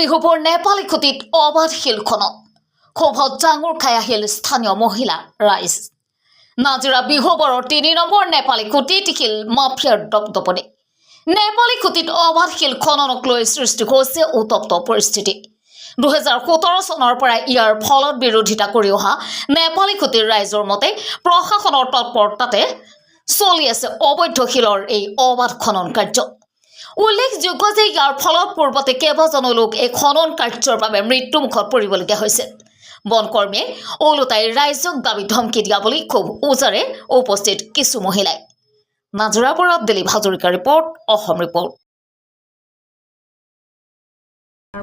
বিহুপুৰ নেপালী খুঁটিত অবাধ শিলখনত ক্ষোভত জাঙুৰ খাই আহিল স্থানীয় মহিলা ৰাইজ। নাজিৰা বিহুপুৰৰ ৩ নম্বৰ নেপালী খুঁটিত শিল মাফিয়াৰ দপদপনি। নেপালী খুঁটিত অবাধ শিল খননক লৈ সৃষ্টি হৈছে উত্তপ্ত পৰিস্থিতি। ২০১৭ চনৰ পৰা ইয়াৰ ফলত বিৰোধিতা কৰি অহা নেপালী খুঁটিৰ ৰাইজৰ মতে প্ৰশাসনৰ তৎপৰতাতে চলি আছে অবৈধ শিলৰ এই অবাধ খনন কাৰ্য। উল্লেখযোগ্য যে ইয়াৰ ফলত পূৰ্বতে কেইবাজনো লোক এই খনন কাৰ্যৰ বাবে মৃত্যুমুখত পৰিবলগীয়া হৈছে। বনকৰ্মীয়ে ওলোটাই ৰাইজক দাবী ধমকি দিয়া বুলি খুব উজাৰে উপস্থিত কিছু মহিলাই। নাজিৰাৰ পৰা দিলীপ হাজৰিকাৰ ৰিপৰ্ট, অসম ৰিপৰ্ট।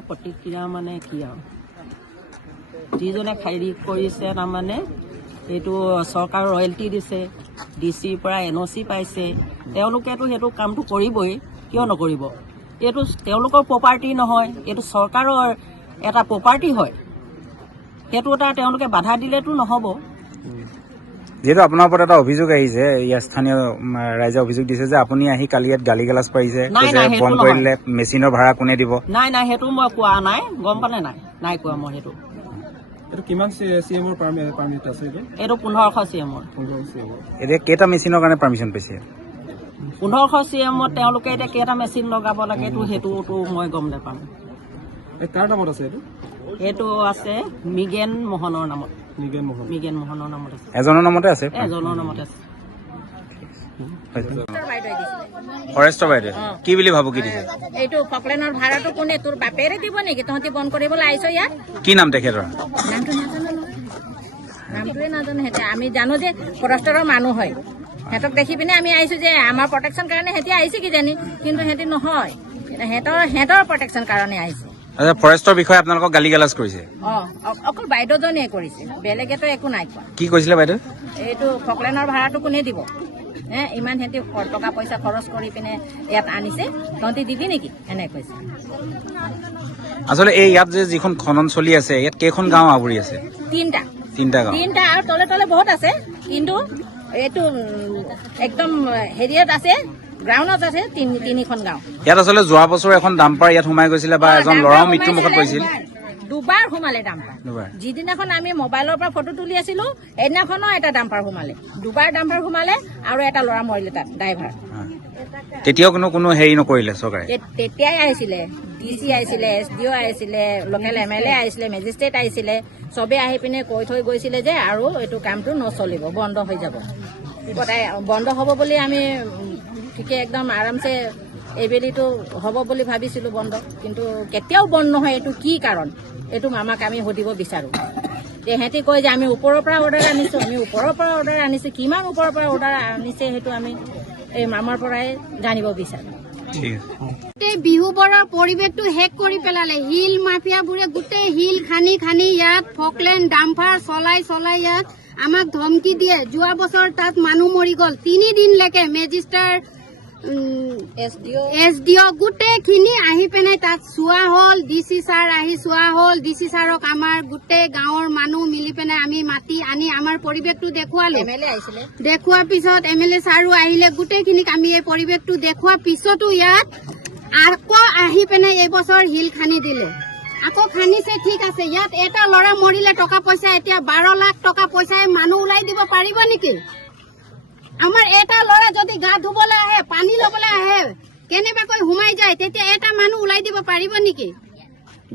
প্ৰতিক্ৰিয়া মানে কি আৰু যিজনে খাৰিজ কৰিছে তাৰমানে এইটো চৰকাৰ ৰয়েলটি দিছে, ডিচিৰ পৰা NOC পাইছে, তেওঁলোকেতো সেইটো কামটো কৰিবই, কিয় নকৰিব? এইটো তেওঁলোকৰ প্ৰপাৰ্টি নহয়, এইটো চৰকাৰৰ এটা প্ৰপাৰ্টি হয়। সেইটো এটা তেওঁলোকে বাধা দিলেতো নহ'ব। যেহেতু আপোনাৰ ওপৰত এটা অভিযোগ আহিছে, ইয়াৰ স্থানীয় ৰাইজে অভিযোগ দিছে যে আপুনি আহি কালি ইয়াত গালি গালাজ পাৰিছে, বন্ধ কৰি দিলে মেচিনৰ ভাড়া কোনে দিব? নাই নাই, সেইটো মই কোৱা নাই, গম পালে নাই কোৱা মই সেইটো। এইটো কিমান CMৰ পাৰ্মিট আছে? এইটো 1500 CMৰ। এতিয়া কেইটা মেচিনৰ কাৰণে পাৰ্মিশ্যন পাইছে? 1500 CMত তেওঁলোকে এতিয়া কেইটা মেচিন লগাব লাগেতো সেইটোতো মই গম নাপাম। কাৰ নামত আছে এইটো? এইটো আছে মিগেন মোহনৰ নামত। মিগেন মোহনৰ নামত আছে। এজনৰ নামতে আছে? এজনৰ নামতে আছে। ফৰেষ্টৰ বাইদেউ কি বুলি ভাবো কি দিছে? এইটো ফকলেনৰ ভাড়াটো কোনে তোৰ বাপেৰে দিব নেকি? তহঁতি বন্ধ কৰিবলৈ আহিছ ইয়াত? কি নাম তেখেতৰ? নামটো নাজানো, নামটোৱে নাজানো। সিহঁতে আমি জানো যে ফৰেষ্টৰৰ মানুহ হয়, সিহঁতক দেখি পিনে আমি আহিছো যে আমাৰ প্ৰটেকশ্যন কাৰণে সিহঁতি আহিছে কিজানি, কিন্তু সিহঁতি নহয়, সিহঁতৰ প্ৰটেকশ্যন কাৰণে আহিছে। ফৰেষ্টৰ বিষয়ে আপোনালোকক গালি গালাজ কৰিছে? অকল বাইদেউজনীয়ে কৰিছে, বেলেগেতো একো নাই কোৱা। কি কৈছিলে বাইদেউ? এইটো ফকলেনৰ ভাড়াটো কোনে দিব? ইমান সিহঁতি টকা পইচা খৰচ কৰি পিনে ইয়াত আনিছে, তহঁতি দিবি নেকি? এনে কৈছে। আচলতে এই ইয়াত যে যিখন খনন চলি আছে, ইয়াত কেইখন গাঁও আৱৰি আছে? তিনিটা গাঁও আৰু তলে তলে বহুত আছে, কিন্তু এইটো একদম হেৰিয়াত আছে, গ্ৰাউণ্ডত আছে তিনিখন গাঁও। ইয়াত আচলতে যোৱা বছৰ এখন ডাম্পাৰ ইয়াত সোমাই গৈছিলে বা এজন ল'ৰাও মৃত্যু মুখত পৰিছিল। দুবাৰ সোমালে ডাম্পাৰ। যিদিনাখন আমি মোবাইলৰ পৰা ফটো তুলি আছিলো সেইদিনাখনো এটা ডাম্পাৰ সোমালে, দুবাৰ ডাম্পাৰ সোমালে আৰু এটা ল'ৰা মৰিলে তাত, ড্ৰাইভাৰ। তেতিয়াও কোনো হেৰি নকৰিলে চৰকাৰে? তেতিয়াই আহিছিলে, DC আহিছিলে, SDO আহিছিলে, লোকেল MLA আহিছিলে, মেজিষ্ট্ৰেট আহিছিলে, চবে আহি পিনে কৈ থৈ গৈছিলে যে আৰু এইটো কামটো নচলিব, বন্ধ হৈ যাব। বন্ধ হ'ব বুলি আমি ঠিকে একদম আৰামছে এইবেলিটো হ'ব বুলি ভাবিছিলো বন্ধ, কিন্তু কেতিয়াও বন্ধ নহয়। এইটো কি কাৰণ? এইটো মামাক আমি সুধিব বিচাৰো। সিহঁতি কয় যে আমি ওপৰৰ পৰা অৰ্ডাৰ আনিছো, আমি ওপৰৰ পৰা অৰ্ডাৰ আনিছো। কিমান ওপৰৰ পৰা অৰ্ডাৰ আনিছে সেইটো আমি এই মামাৰ পৰাই জানিব বিচাৰো। গোটেই বিহুবোৰৰ পৰিৱেশটো শেষ কৰি পেলালে। শিল মাফিয়াবোৰে গোটেই শিল খানি ইয়াত ফকলেণ্ড ডাম্পাৰ চলাই ইয়াত আমাক ধমকি দিয়ে। যোৱা বছৰ তাত মানুহ মৰি গ'ল, 3 দিনলৈকে মেজিষ্ট্ৰেট SDO গোটেইখিনি আহি পিনে তাত চোৱা হ'ল। DC ছাৰ আহি চোৱা হ'ল। DC ছাৰক আমাৰ গোটেই গাঁৱৰ মানুহ মিলি পিনে আমি মাতি আনি আমাৰ পৰিৱেশটো দেখুৱালো। দেখুৱাৰ পিছত MLA ছাৰো আহিলে, গোটেইখিনিক আমি এই পৰিৱেশটো দেখুৱাৰ পিছতো ইয়াত আকৌ আহি পিনে এইবছৰ শিল খানি দিলে। আকৌ খানিছে, ঠিক আছে। ইয়াত এটা ল'ৰা মৰিলে টকা পইচা, এতিয়া 12 লাখ টকা পইচাই মানুহ ওলাই দিব পাৰিব নেকি? আমাৰ এটা ল'ৰা যদি গা ধুবলৈ আহে, পানী লবলৈ আহে, কেনেবাকৈ সোমাই যায়, তেতিয়া এটা মানুহ ওলাই দিব পাৰিব নেকি?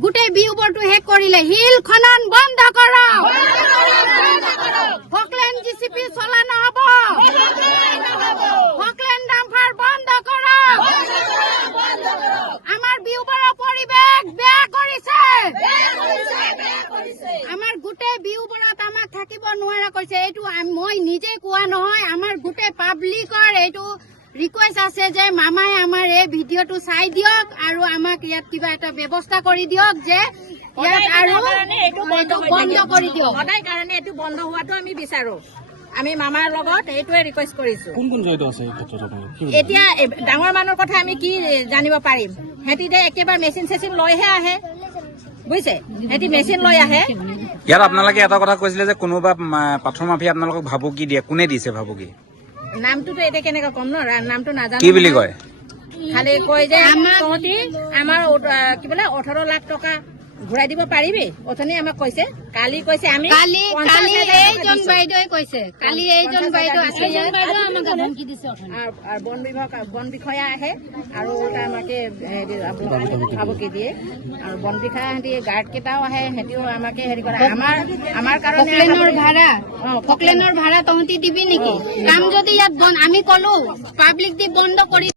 গোটেই বিহুবোৰটো শেষ কৰিলে। শিল খনন বন্ধ কৰক, ফকলেণ্ড GCP চলা নহ'ব, ফকলেণ্ড ডাম্পাৰ বন্ধ কৰক। আমাৰ বিহুবোৰৰ পৰিৱেশ বেয়া কৰিছে, আমাৰ গোটেই বিহুবোৰত আমাক থাকিব নোৱাৰা কৰিছে। এইটো মই নিজে কোৱা নহয়, আমাৰ গোটেই পাব্লিকৰ এইটো ৰিকুৱেষ্ট আছে যে মামাই আমাৰ এই ভিডিঅ'টো চাই দিয়ক আৰু আমাক ইয়াত কিবা এটা ব্যৱস্থা কৰি দিয়ক যে ইয়াত আৰু বন্ধ কৰি দিয়ক। সদায় কাৰণে এইটো বন্ধ হোৱাটো আমি বিচাৰো। আমি মামাৰ লগত এইটোৱে ৰিকুৱেষ্ট কৰিছো। কোন জড়িত আছে? এতিয়া ডাঙৰ মানুহৰ কথা আমি কি জানিব পাৰিম? সিহঁতি যে একেবাৰে মেচিন লৈহে আহে, বুজিছে? সিহঁতি মেচিন লৈ আহে। ইয়াত আপোনালোকে এটা কথা কৈছিলে যে কোনোবা পাথৰ মাফিয়া আপোনালোকক ভাবুকি দিয়ে, কোনে দিছে ভাবুকি? নামটোতো এতিয়া কেনেকৈ কম ন, নামটো নাজানো। কি বুলি কয়? খালি কয় যে তহঁতি আমাৰ কি বোলে 18 লাখ টকা ঘূৰাই দিব পাৰিবি। অথনি আমাক কৈছে, কালি কৈছে আমি কালি এইজন বাইদেৱে কৈছে, কালি এইজন বাইদেউ আছে ইয়াত। আৰু বন বিষয়া আহে আৰু আমাকে ভাবুকি দিয়ে আৰু বন বিষয়া সিহঁতি গাৰ্ড কেইটাও আহে, সিহঁতিও আমাকে হেৰি কৰে। আমাৰ কাৰণে ফকলেনৰ ভাড়া তহঁতি দিবি নেকি? কাম যদি ইয়াত আমি কলো পাব্লিক দি বন্ধ কৰি